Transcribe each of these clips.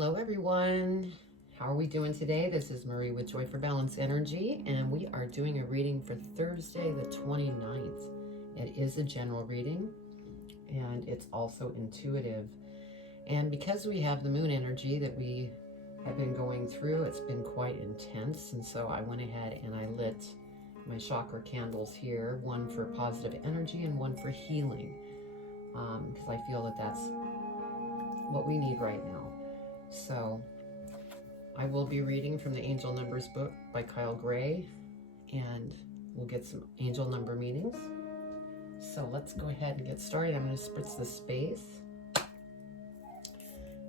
Hello everyone, how are we doing today? This is Marie with Joy for Balance Energy, and we are doing a reading for Thursday the 29th. It is a general reading and it's also intuitive, and because we have the moon energy that we have been going through, it's been quite intense, and so I went ahead and I lit my chakra candles here, one for positive energy and one for healing, because I feel that that's what we need right now. So I will be reading from the Angel Numbers book by Kyle Gray, and we'll get some angel number meanings. So let's go ahead and get started. I'm going to spritz the space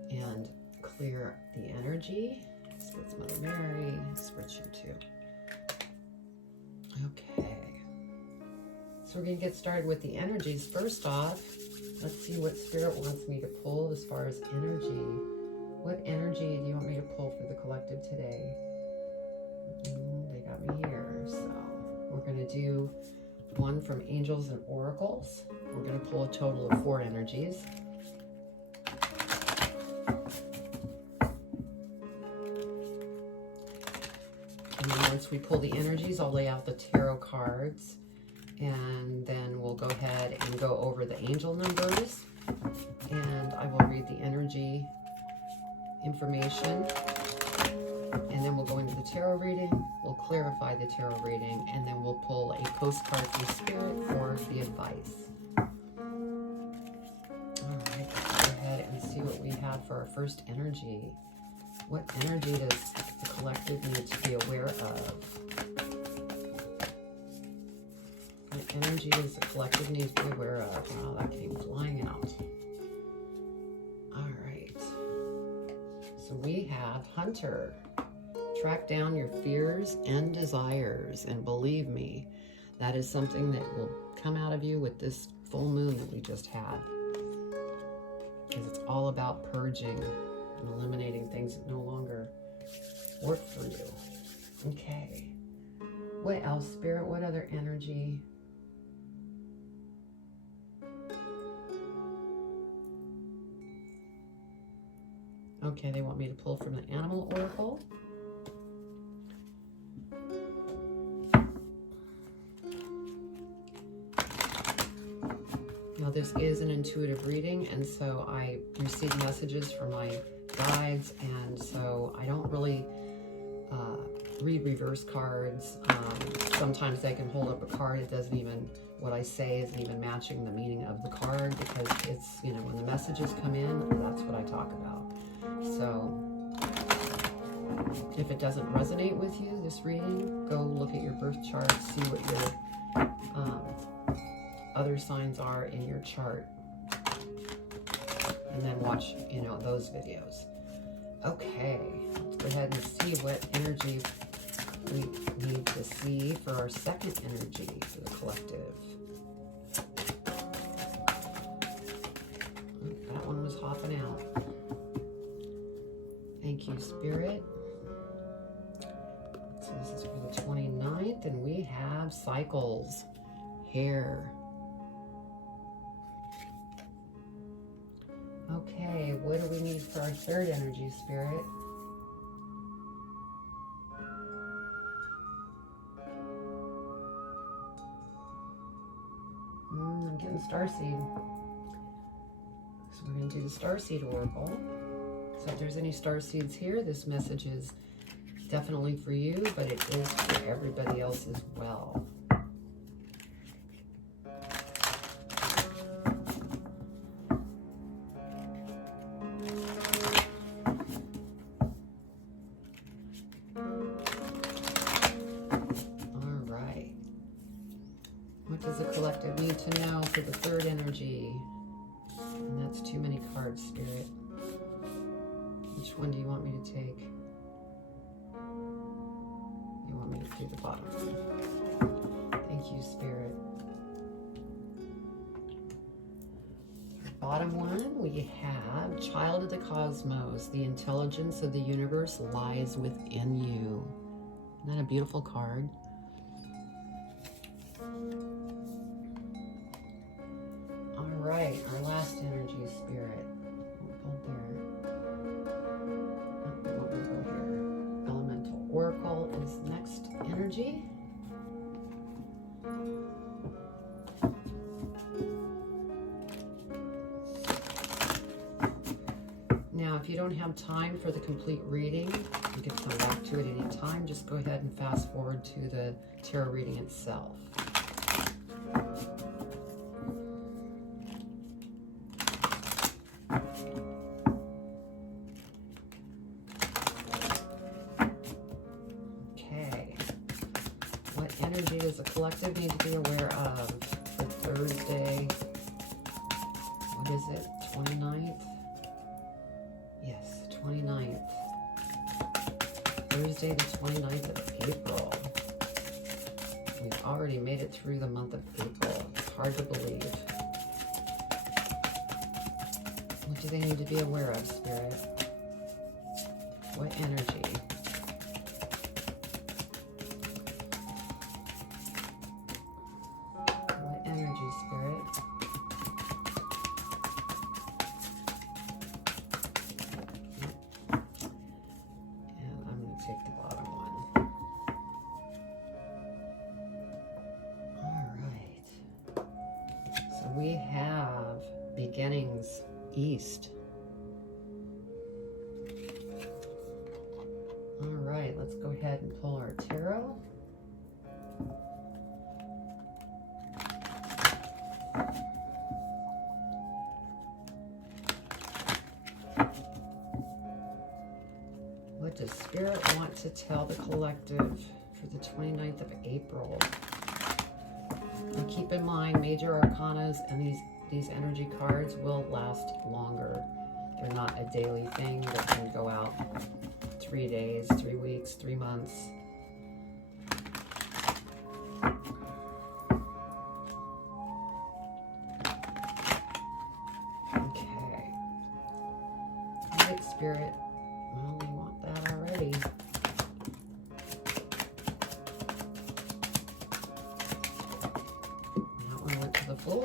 and clear the energy. Spritz Mother Mary, spritz you too. Okay. So we're going to get started with the energies. First off, let's see what Spirit wants me to pull as far as energy. What energy do you want me to pull for the collective today? They got me here. So we're going to do one from Angels and Oracles. We're going to pull a total of 4 energies. And then once we pull the energies, I'll lay out the tarot cards. And then we'll go ahead and go over the angel numbers. And I will read the energy information, and then we'll go into the tarot reading, we'll clarify the tarot reading, and then we'll pull a postcard from Spirit for the advice. Alright, let's go ahead and see what we have for our first energy. What energy does the collective need to be aware of? What energy does the collective need to be aware of? Wow, that came flying out. So we have Hunter. Track down your fears and desires, and believe me, that is something that will come out of you with this full moon that we just had, because it's all about purging and eliminating things that no longer work for you. Okay, what else, Spirit? What other energy? Okay, they want me to pull from the Animal Oracle. Now this is an intuitive reading, and so I receive messages from my guides, and so I don't really read reverse cards. Sometimes they can hold up a card, it doesn't even, what I say isn't even matching the meaning of the card, because it's, you know, when the messages come in, that's what I talk about. So if it doesn't resonate with you, this reading, go look at your birth chart, see what your other signs are in your chart, and then watch, you know, those videos. Okay, let's go ahead and see what energy we need to see for our second energy for the collective. That one was hopping out. Thank you, Spirit. So this is for the 29th, and we have cycles, hair. Okay, what do we need for our third energy, Spirit? I'm getting starseed. So we're going to do the starseed oracle. So if there's any starseeds here, this message is definitely for you, but it is for everybody else as well. All right. What does the collective need to know for the third energy? And that's too many cards, Spirit. Which one do you want me to take? You want me to do the bottom one. Thank you, Spirit. Bottom one, we have Child of the Cosmos. The intelligence of the universe lies within you. Isn't that a beautiful card? All right, our last energy, Spirit. Hold there. energy. Now, if you don't have time for the complete reading, you can come back to it any time. Just go ahead and fast forward to the tarot reading itself. Okay. What energy does the collective need to be aware of for Thursday? What is it? 29th? Yes, 29th. Thursday the 29th of April. We've already made it through the month of April. It's hard to believe. What do they need to be aware of, Spirit? What energy? What energy, Spirit? Take the bottom one. All right. So we have beginnings east. All right, let's go ahead and pull our tarot. What does Spirit want to tell the collective for the 29th of April? And keep in mind, major arcanas and these energy cards will last longer. They're not a daily thing that can go out 3 days, 3 weeks, 3 months. Okay. All right, Spirit. Well, we want that already. That one went to the floor.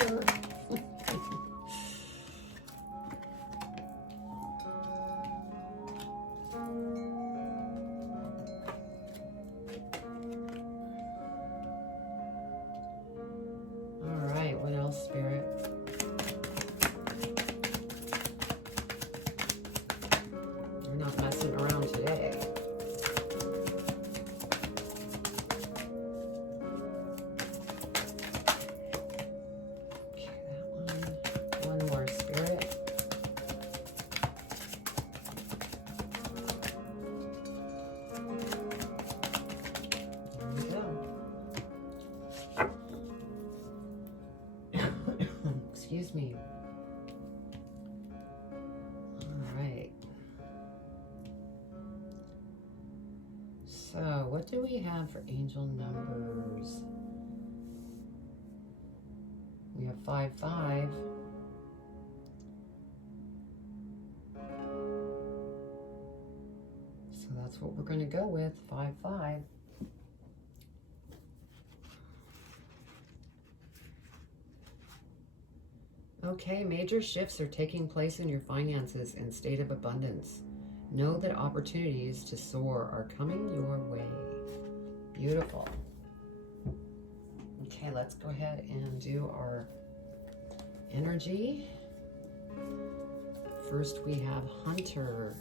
All right, what else, Spirit? Not messing around today. Okay, that one. One more, Spirit. There we go. Excuse me. All right. So, what do we have for angel numbers? We have 5-5. So that's what we're going to go with, 5-5. Okay, major shifts are taking place in your finances and state of abundance. Know that opportunities to soar are coming your way. Beautiful. Okay, let's go ahead and do our energy. First, we have Hunter.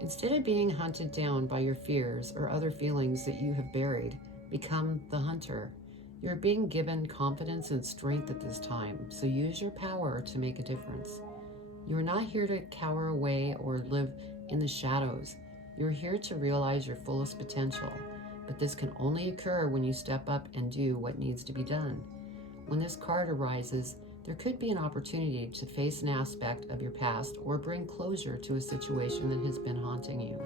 Instead of being hunted down by your fears or other feelings that you have buried, become the hunter. You're being given confidence and strength at this time, so use your power to make a difference. You are not here to cower away or live in the shadows. You're here to realize your fullest potential, but this can only occur when you step up and do what needs to be done. When this card arises, there could be an opportunity to face an aspect of your past or bring closure to a situation that has been haunting you.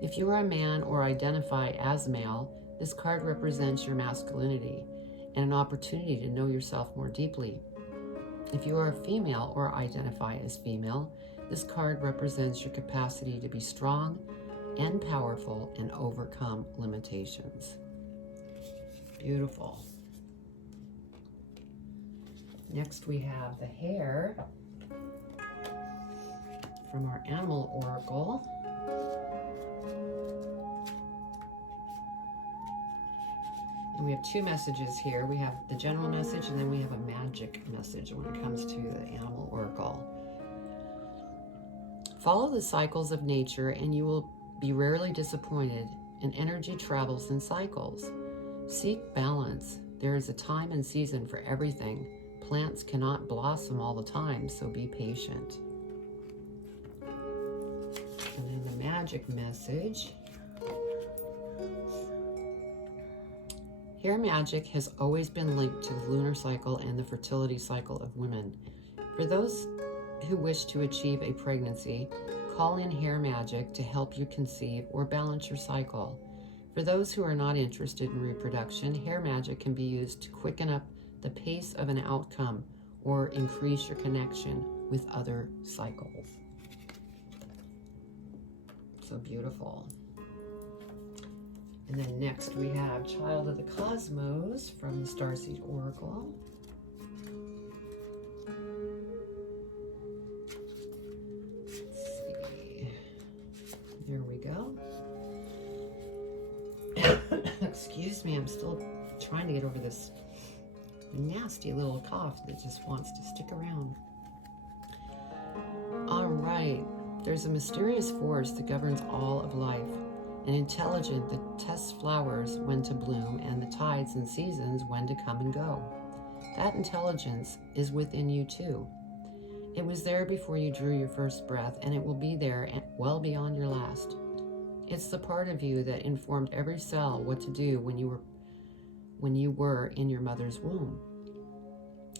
If you are a man or identify as male, this card represents your masculinity and an opportunity to know yourself more deeply. If you are a female or identify as female, this card represents your capacity to be strong and powerful and overcome limitations. Beautiful. Next we have the hare from our animal oracle. And we have two messages here. We have the general message and then we have a magic message when it comes to the animal oracle. Follow the cycles of nature and you will be rarely disappointed, and energy travels in cycles. Seek balance. There is a time and season for everything. Plants cannot blossom all the time, so be patient. And then the magic message. Hair magic has always been linked to the lunar cycle and the fertility cycle of women. For those who wish to achieve a pregnancy, call in hair magic to help you conceive or balance your cycle. For those who are not interested in reproduction, hair magic can be used to quicken up the pace of an outcome or increase your connection with other cycles. So beautiful. And then next we have Child of the Cosmos from the Starseed Oracle. Let's see. There we go. Excuse me, I'm still trying to get over this nasty little cough that just wants to stick around. All right, there's a mysterious force that governs all of life, an intelligence that tests flowers when to bloom and the tides and seasons when to come and go. That intelligence is within you too. It was there before you drew your first breath, and it will be there well beyond your last. It's the part of you that informed every cell what to do when you were in your mother's womb.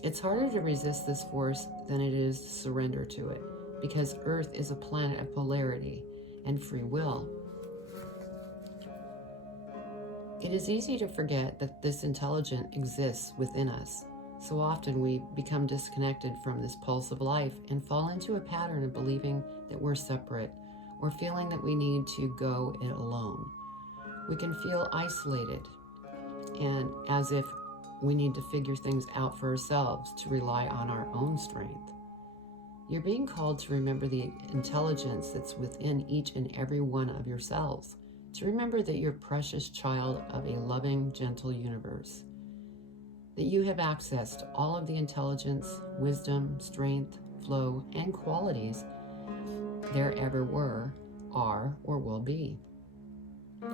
It's harder to resist this force than it is to surrender to it, because Earth is a planet of polarity and free will. It is easy to forget that this intelligence exists within us. So often we become disconnected from this pulse of life and fall into a pattern of believing that we're separate or feeling that we need to go it alone. We can feel isolated and as if we need to figure things out for ourselves to rely on our own strength. You're being called to remember the intelligence that's within each and every one of your cells, to remember that you're a precious child of a loving, gentle universe, that you have access to all of the intelligence, wisdom, strength, flow, and qualities there ever were, are, or will be.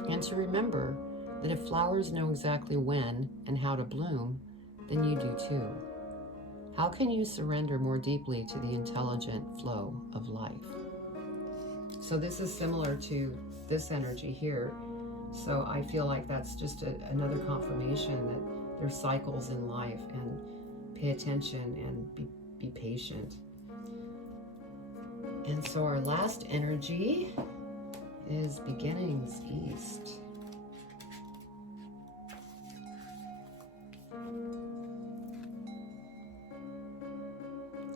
And to remember that if flowers know exactly when and how to bloom, then you do too. How can you surrender more deeply to the intelligent flow of life? So this is similar to this energy here. So I feel like that's just another confirmation that there's cycles in life, and pay attention and be patient. And so our last energy is Beginnings East.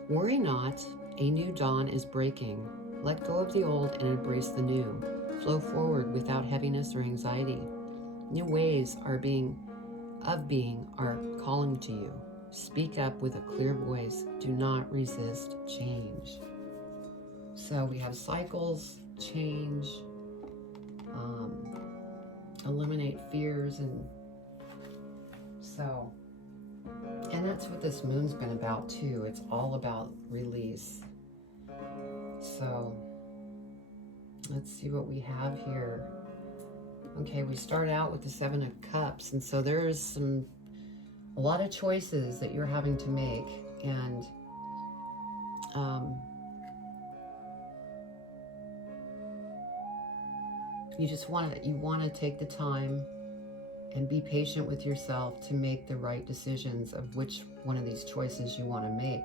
Worry not, a new dawn is breaking. Let go of the old and embrace the new. Flow forward without heaviness or anxiety. New ways are calling to you. Speak up with a clear voice. Do not resist change. So we have cycles, change, eliminate fears, and that's what this moon's been about too. It's all about release. So let's see what we have here. Okay, we start out with the Seven of Cups, and so there's a lot of choices that you're having to make, and you want to take the time and be patient with yourself to make the right decisions of which one of these choices you want to make,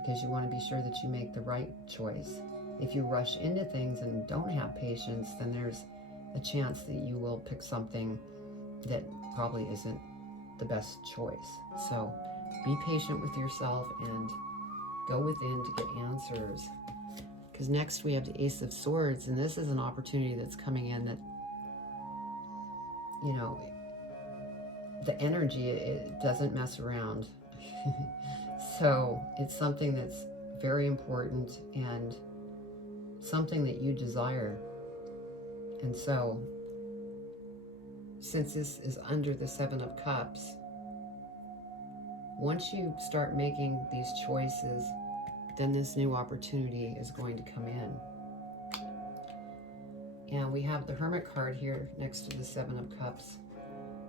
because you want to be sure that you make the right choice. If you rush into things and don't have patience, then there's a chance that you will pick something that probably isn't the best choice. So be patient with yourself and go within to get answers. Because next we have the Ace of Swords, and this is an opportunity that's coming in that, you know, the energy, it doesn't mess around. So it's something that's very important and something that you desire. And so, since this is under the Seven of Cups, once you start making these choices, then this new opportunity is going to come in. And we have the Hermit card here next to the Seven of Cups.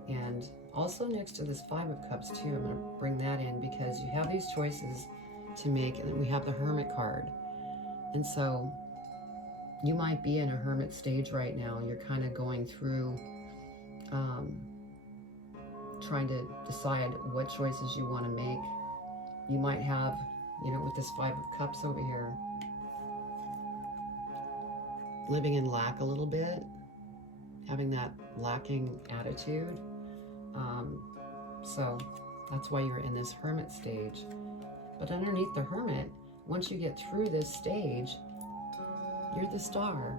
And also next to this Five of Cups too. I'm going to bring that in because you have these choices to make, and then we have the Hermit card. And so you might be in a hermit stage right now. You're kind of going through trying to decide what choices you want to make. You might have, you know, with this Five of Cups over here, living in lack a little bit, having that lacking attitude. So that's why you're in this hermit stage. But underneath the hermit, once you get through this stage, you're the star.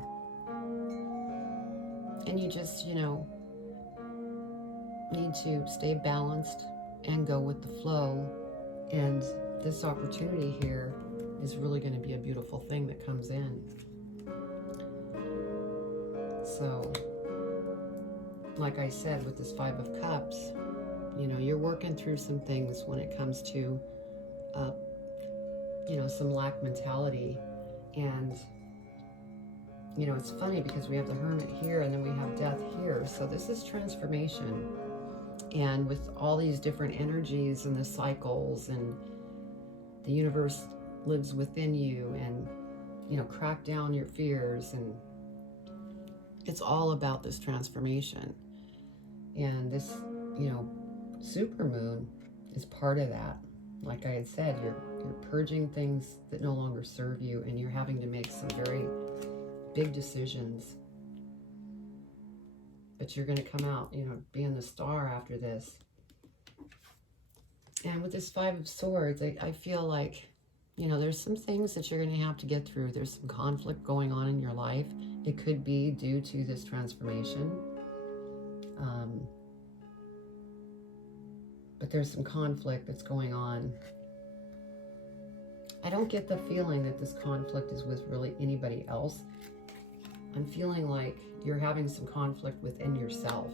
And you just, you know, need to stay balanced and go with the flow. And this opportunity here is really going to be a beautiful thing that comes in. So, like I said, with this Five of Cups, you know, you're working through some things when it comes to, you know, some lack mentality. And, you know, it's funny because we have the Hermit here and then we have Death here. So this is transformation. And with all these different energies and the cycles, and the universe lives within you, and, you know, crack down your fears, and it's all about this transformation. And this, you know, supermoon is part of that. Like I had said, you're purging things that no longer serve you, and you're having to make some very big decisions. But you're going to come out, you know, being the star after this. And with this Five of Swords, I feel like, you know, there's some things that you're going to have to get through. There's some conflict going on in your life. It could be due to this transformation. But there's some conflict that's going on. I don't get the feeling that this conflict is with really anybody else. I'm feeling like you're having some conflict within yourself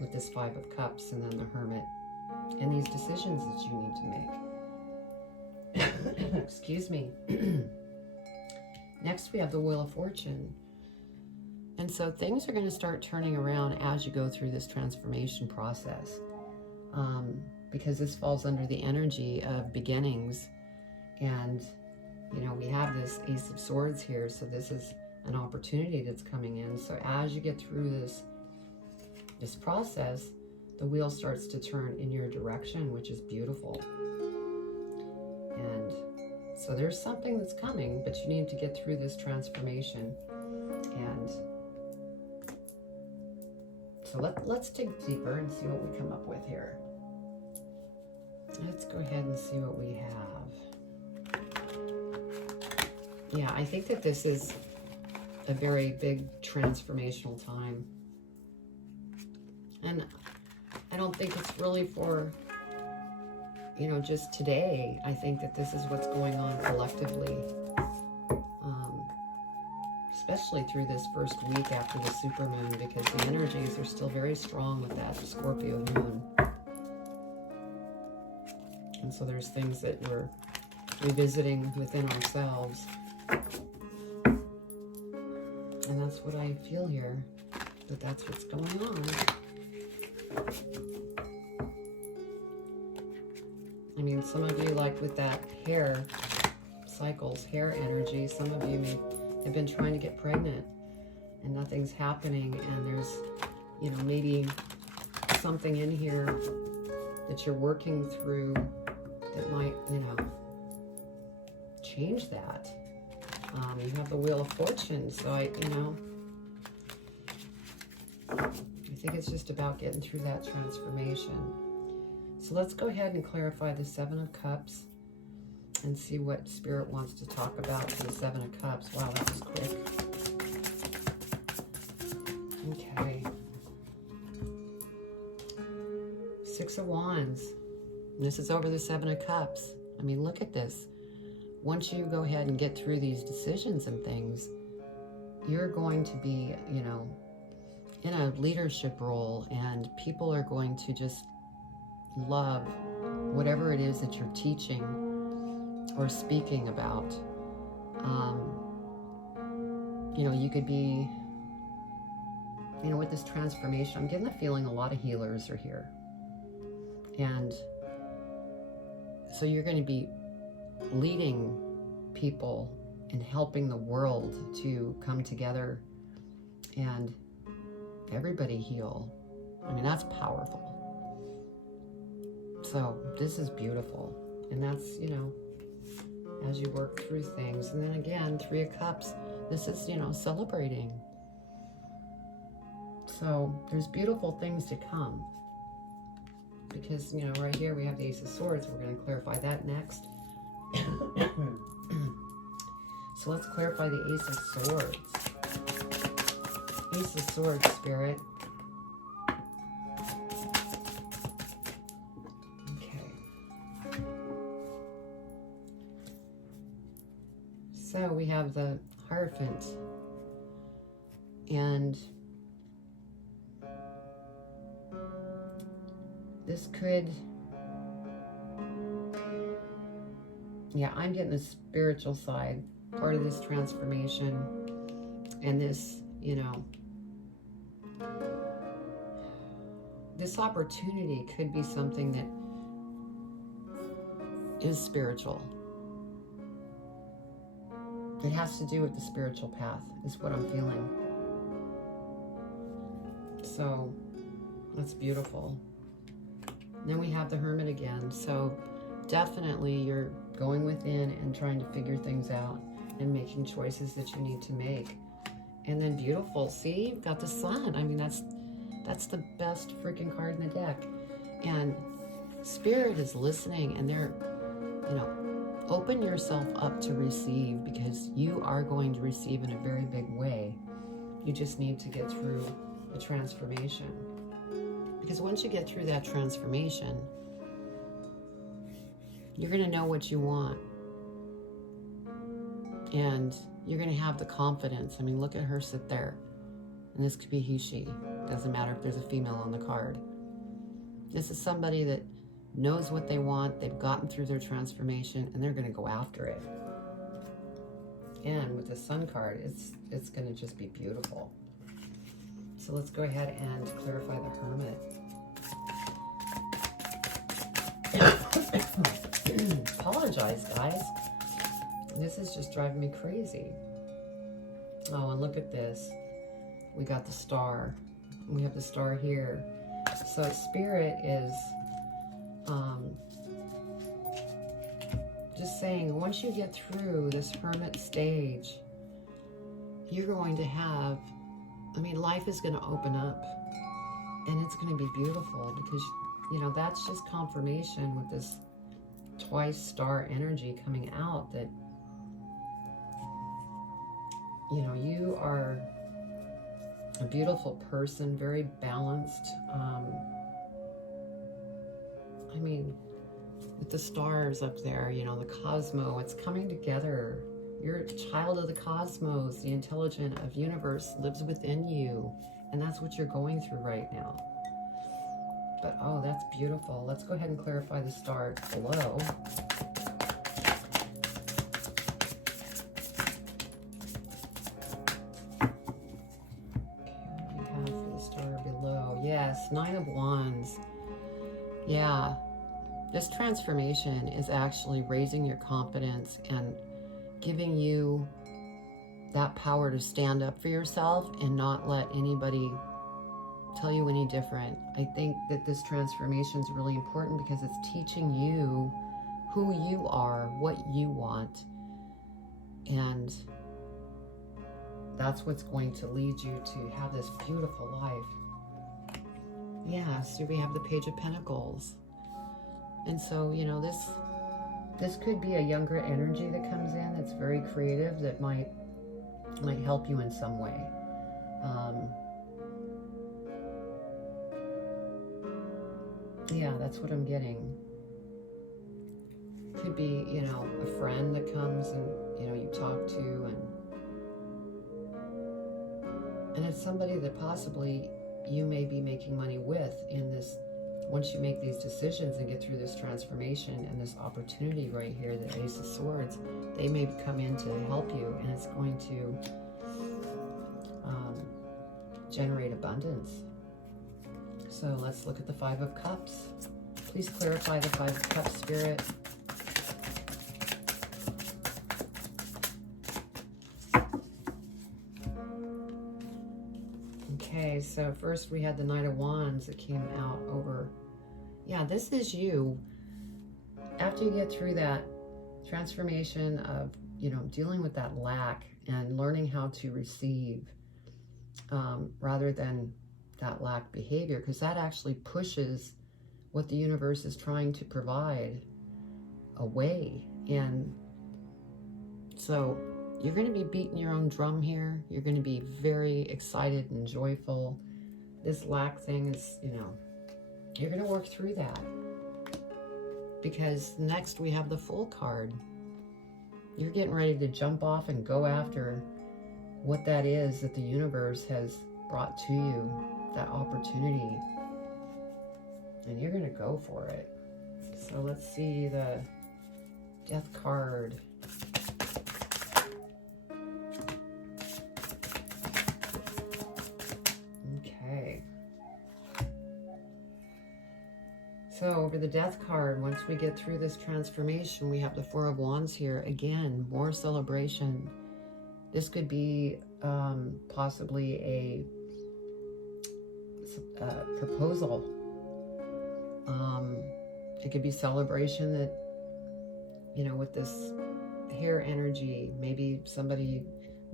with this Five of Cups and then the Hermit, and these decisions that you need to make. Excuse me. Next, we have the Wheel of Fortune. And so things are going to start turning around as you go through this transformation process. Because this falls under the energy of beginnings. And, you know, we have this Ace of Swords here. So this is an opportunity that's coming in. So as you get through this process, the wheel starts to turn in your direction, which is beautiful. And so there's something that's coming, but you need to get through this transformation. And so let's dig deeper and see what we come up with here. Let's go ahead and see what we have. Yeah, I think that this is a very big transformational time. And I don't think it's really for, you know, just today. I think that this is what's going on collectively. Especially through this first week after the supermoon, because the energies are still very strong with that Scorpio moon. And so there's things that we're revisiting within ourselves. And that's what I feel here, that that's what's going on. I mean, some of you, like with that hair cycles, hair energy, some of you may have been trying to get pregnant and nothing's happening, and there's, you know, maybe something in here that you're working through that might, you know, change that. You have the Wheel of Fortune, so you know, I think it's just about getting through that transformation. So let's go ahead and clarify the Seven of Cups and see what Spirit wants to talk about for the Seven of Cups. Wow, that was quick. Okay. Six of Wands. This is over the Seven of Cups. I mean, look at this. Once you go ahead and get through these decisions and things, you're going to be, you know, in a leadership role, and people are going to just love whatever it is that you're teaching or speaking about. You know, you could be, you know, with this transformation, I'm getting the feeling a lot of healers are here. And so you're going to be leading people and helping the world to come together and everybody heal. I mean, that's powerful. So this is beautiful. And that's, you know, as you work through things. And then again, Three of Cups, this is, you know, celebrating. So there's beautiful things to come. Because, you know, right here we have the Ace of Swords. We're going to clarify that next. So let's clarify the Ace of Swords. Ace of Swords, Spirit. Okay. So we have the Hierophant. And this could, yeah, I'm getting the spiritual side, part of this transformation, and this, you know, this opportunity could be something that is spiritual. It has to do with the spiritual path, is what I'm feeling. So that's beautiful. Then we have the Hermit again. So definitely you're going within and trying to figure things out and making choices that you need to make. And then beautiful, see, you've got the Sun. I mean, that's the best freaking card in the deck. And Spirit is listening, and they're, you know, open yourself up to receive, because you are going to receive in a very big way. You just need to get through the transformation. Because once you get through that transformation, you're going to know what you want. And you're going to have the confidence. I mean, look at her sit there. And this could be he, she. Doesn't matter if there's a female on the card. This is somebody that knows what they want. They've gotten through their transformation, and they're going to go after it. And with the Sun card, it's going to just be beautiful. So let's go ahead and clarify the Hermit. Apologize, guys. This is just driving me crazy. Oh, and look at this. We got the Star. We have the Star here. So Spirit is just saying, once you get through this Hermit stage, you're going to have, I mean, life is going to open up, and it's going to be beautiful, because, you know, that's just confirmation with this twice Star energy coming out that, you know, you are a beautiful person, very balanced. I mean, with the stars up there, you know, the cosmos, it's coming together. You're a child of the cosmos. The intelligence of universe lives within you, and that's what you're going through right now. But oh, that's beautiful. Let's go ahead and clarify the Star below. Yes, Nine of Wands. Yeah, this transformation is actually raising your confidence and giving you that power to stand up for yourself and not let anybody tell you any different. I think that this transformation is really important because it's teaching you who you are, what you want, and that's what's going to lead you to have this beautiful life. Yeah, so we have the Page of Pentacles. And so, you know, this could be a younger energy that comes in that's very creative, that might help you in some way. Yeah, that's what I'm getting. Could be, you know, a friend that comes and, you know, you talk to, and it's somebody that possibly you may be making money with in this. Once you make these decisions and get through this transformation and this opportunity right here, the Ace of Swords, they may come in to help you, and it's going to generate abundance. So let's look at the Five of Cups. Please clarify the Five of Cups, Spirit. Okay, so first we had the Knight of Wands that came out over. Yeah, this is you. After you get through that transformation of, you know, dealing with that lack and learning how to receive rather than that lack behavior, because that actually pushes what the universe is trying to provide away. And so you're going to be beating your own drum here. You're going to be very excited and joyful. This lack thing is, you know, you're going to work through that. Because next we have the Fool card. You're getting ready to jump off and go after what that is that the universe has brought to you, that opportunity. And you're going to go for it. So let's see the Death card. Okay. So over the Death card, once we get through this transformation, we have the Four of Wands here. Again, more celebration. This could be possibly a proposal. It could be celebration that, you know, with this hair energy, maybe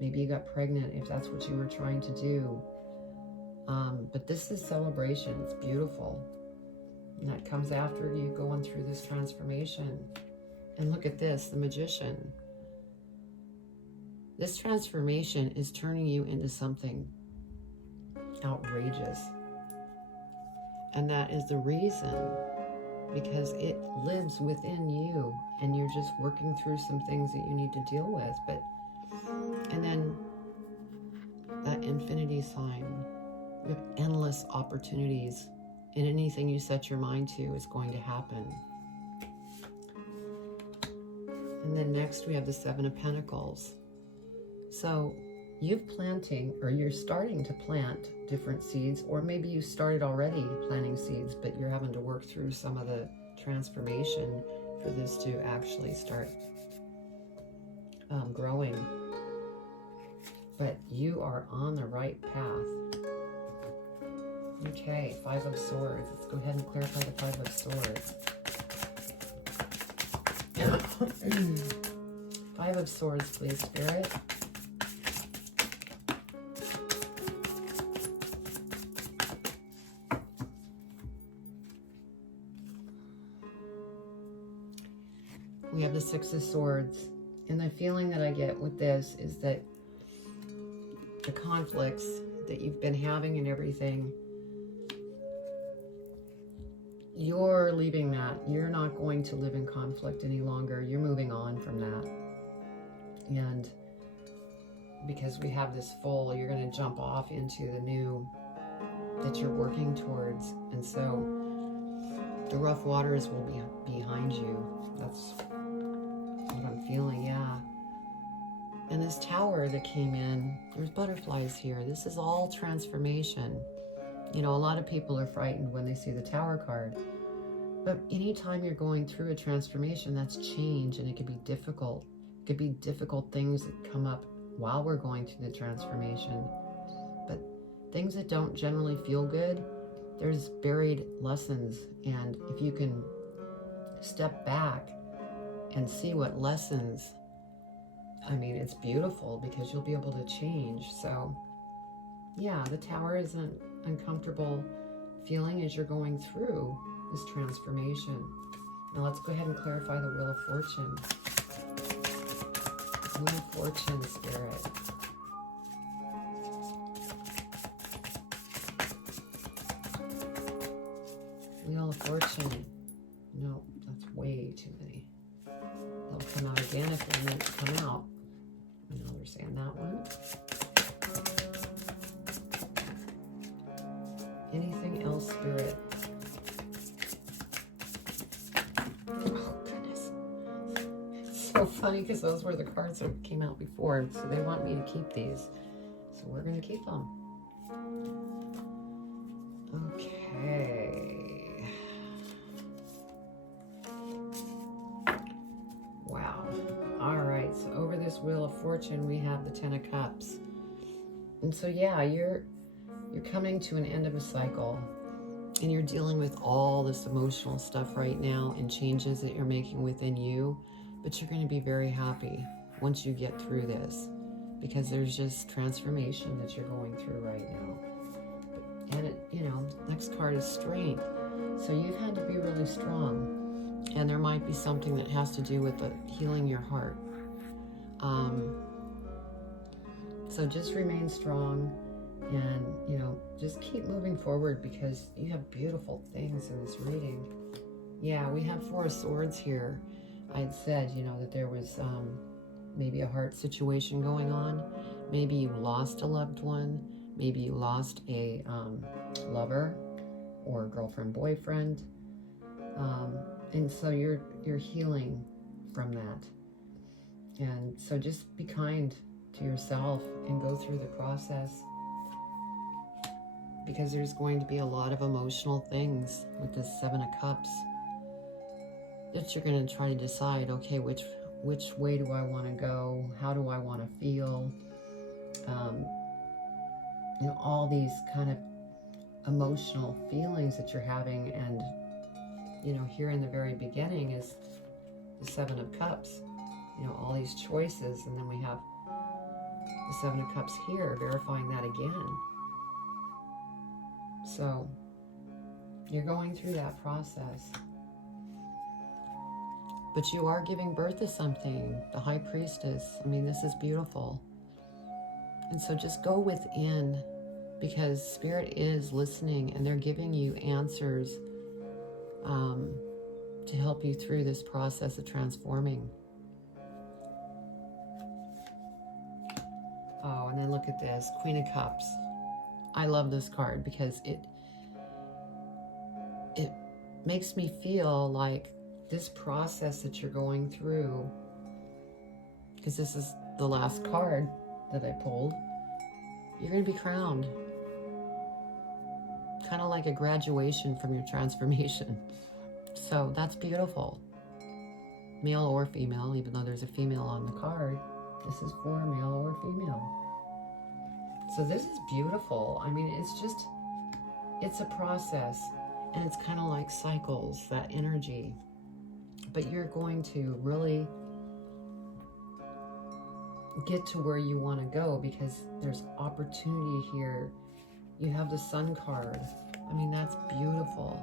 you got pregnant if that's what you were trying to do. But this is celebration. It's beautiful. And that comes after you going through this transformation. And look at this, the Magician. This transformation is turning you into something outrageous. And that is the reason, because it lives within you and you're just working through some things that you need to deal with. And then that infinity sign, you have endless opportunities, and anything you set your mind to is going to happen. And then next we have the Seven of Pentacles. So you're starting to plant different seeds, or maybe you started already planting seeds, but you're having to work through some of the transformation for this to actually start growing. But you are on the right path. Okay, Five of Swords. Let's go ahead and clarify the Five of Swords. Five of Swords, please, Spirit. We have the Six of Swords. And the feeling that I get with this is that the conflicts that you've been having and everything, you're leaving that. You're not going to live in conflict any longer. You're moving on from that. And because we have this Fool, you're going to jump off into the new that you're working towards. And so the rough waters will be behind you. That's what I'm feeling, yeah. And this Tower that came in, there's butterflies here. This is all transformation. You know, a lot of people are frightened when they see the Tower card. But anytime you're going through a transformation, that's change, and it could be difficult. It could be difficult things that come up while we're going through the transformation. But things that don't generally feel good, there's buried lessons. And if you can step back and see what lessons, I mean, it's beautiful because you'll be able to change. So yeah, the Tower is an uncomfortable feeling as you're going through this transformation. Now let's go ahead and clarify the Wheel of Fortune. Wheel of Fortune, Spirit. Wheel of Fortune. No, that's way too many. come out again if they're meant to come out. You know, they're saying that one. Anything else, Spirit? Oh, goodness. It's so funny because those were the cards that came out before. So they want me to keep these. So we're going to keep them. Okay. Wow. All right. So over this Wheel of Fortune, we have the Ten of Cups. And so, yeah, you're coming to an end of a cycle, and you're dealing with all this emotional stuff right now and changes that you're making within you, but you're going to be very happy once you get through this, because there's just transformation that you're going through right now. And it, you know, next card is strength. So you've had to be really strong, and there might be something that has to do with the healing your heart. So just remain strong. And, you know, just keep moving forward, because you have beautiful things in this reading. Yeah, we have Four of Swords here. I'd said, you know, that there was maybe a heart situation going on. Maybe you lost a loved one. Maybe you lost a lover or girlfriend, boyfriend. And so you're healing from that. And so just be kind to yourself and go through the process, because there's going to be a lot of emotional things with this Seven of Cups that you're going to try to decide, okay, which way do I want to go? How do I want to feel? You know, all these kind of emotional feelings that you're having. And, you know, here in the very beginning is the Seven of Cups, you know, all these choices. And then we have the Seven of Cups here, verifying that again. So you're going through that process, but you are giving birth to something, the High Priestess. I mean, this is beautiful. And so just go within, because Spirit is listening, and they're giving you answers to help you through this process of transforming. Oh, and then look at this, Queen of Cups. I love this card because it makes me feel like this process that you're going through, because this is the last card that I pulled, you're going to be crowned. Kind of like a graduation from your transformation. So that's beautiful. Male or female, even though there's a female on the card, this is for male or female. So this is beautiful. I mean, it's a process, and it's kind of like cycles, that energy. But you're going to really get to where you want to go, because there's opportunity here. You have the Sun card. I mean, that's beautiful.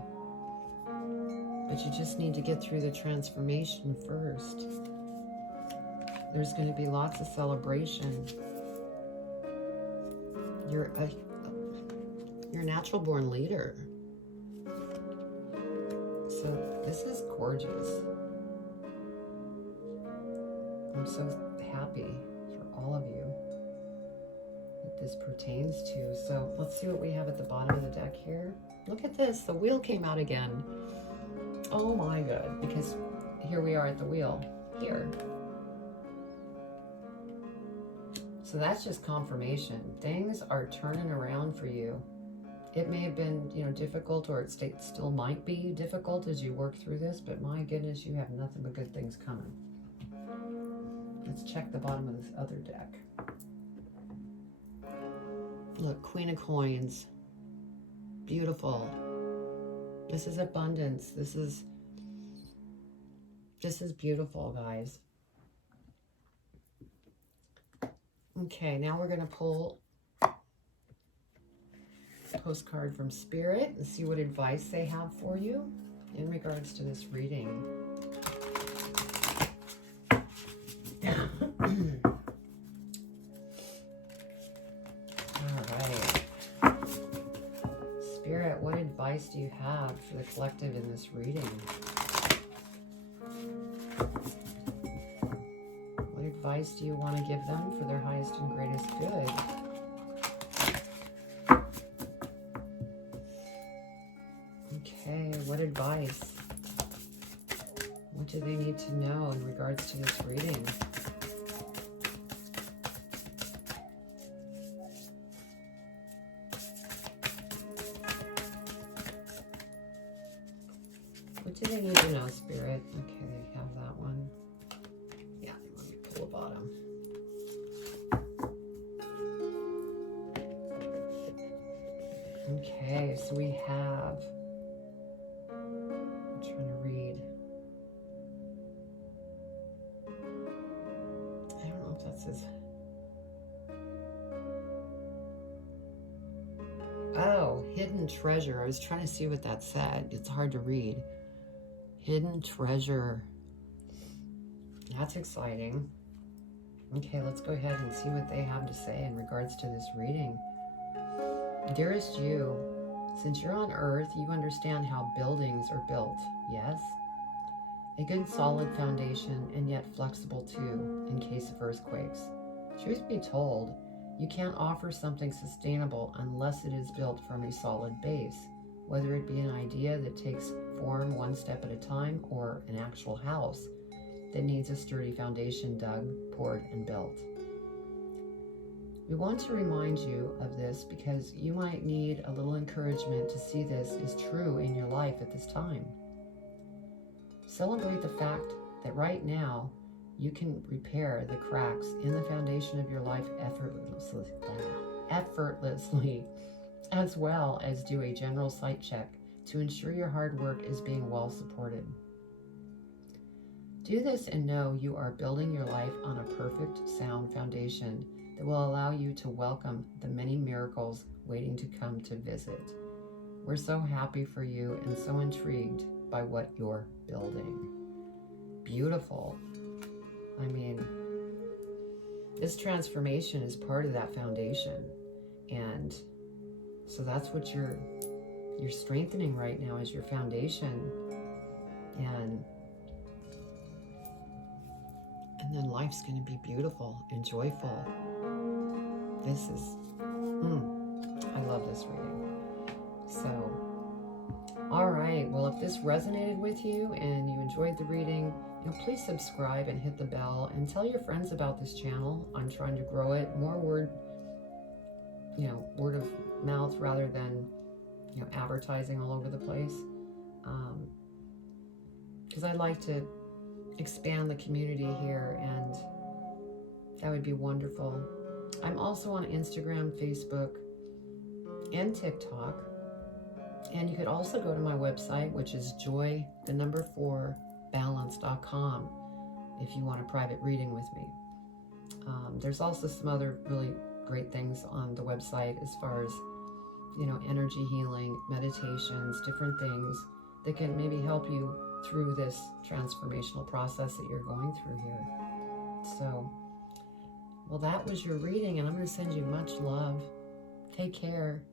But you just need to get through the transformation first. There's going to be lots of celebration. You're a natural born leader. So this is gorgeous. I'm so happy for all of you that this pertains to. So let's see what we have at the bottom of the deck here. Look at this, the wheel came out again. Oh my God, because here we are at the wheel here. So that's just confirmation. Things are turning around for you. It may have been, you know, difficult, or it still might be difficult as you work through this, but my goodness, you have nothing but good things coming. Let's check the bottom of this other deck. Look, Queen of Coins. Beautiful. This is abundance. This is beautiful, guys. Okay, now we're going to pull a postcard from Spirit and see what advice they have for you in regards to this reading. All right. Spirit, what advice do you have for the collective in this reading? advice do you want to give them for their highest and greatest good? Okay, what advice? What do they need to know in regards to this reading? What do they need to know, Spirit? Okay, they have that one. Yeah, let me pull the bottom. Okay, so we have, I'm trying to read. I don't know if that says, oh, hidden treasure. I was trying to see what that said. It's hard to read. Hidden treasure. That's exciting. Okay, let's go ahead and see what they have to say in regards to this reading. Dearest you, since you're on Earth, you understand how buildings are built, yes? A good solid foundation, and yet flexible too, in case of earthquakes. Truth be told, you can't offer something sustainable unless it is built from a solid base, whether it be an idea that takes form one step at a time or an actual house that needs a sturdy foundation dug, poured, and built. We want to remind you of this because you might need a little encouragement to see this is true in your life at this time. Celebrate the fact that right now you can repair the cracks in the foundation of your life effortlessly, as well as do a general site check to ensure your hard work is being well supported. Do this and know you are building your life on a perfect, sound foundation that will allow you to welcome the many miracles waiting to come to visit. We're so happy for you and so intrigued by what you're building. Beautiful. I mean, this transformation is part of that foundation. And so that's what you're strengthening right now is your foundation. And then life's going to be beautiful and joyful. This is, I love this reading. So, all right. Well, if this resonated with you and you enjoyed the reading, please subscribe and hit the bell and tell your friends about this channel. I'm trying to grow it. More word of mouth rather than, advertising all over the place. Because I'd like to expand the community here, and that would be wonderful. I'm also on Instagram, Facebook, and TikTok. And you could also go to my website, which is joy4balance.com, if you want a private reading with me. There's also some other really great things on the website as far as, energy healing, meditations, different things that can maybe help you through this transformational process that you're going through here. So, well, that was your reading, and I'm going to send you much love. Take care.